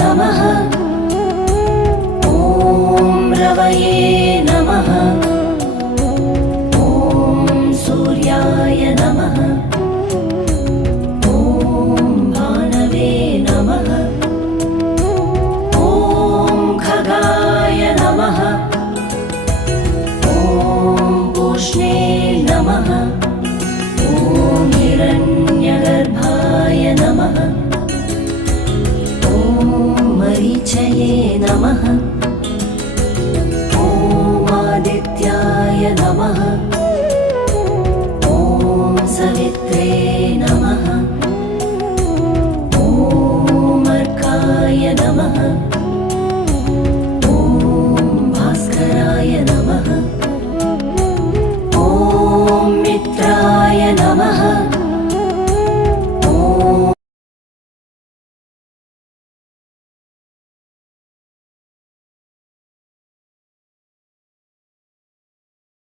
नमः। ॐ रवये नमः। ॐ सूर्याय नमः। ॐ भानवे नमः। ॐ खगाय नमः। ॐ पूष्णे नमः। ॐ हिरण्यगर्भाय नमः। ॐ मरीचये नमः। ॐ आदित्याय नमः। ॐ सवित्रे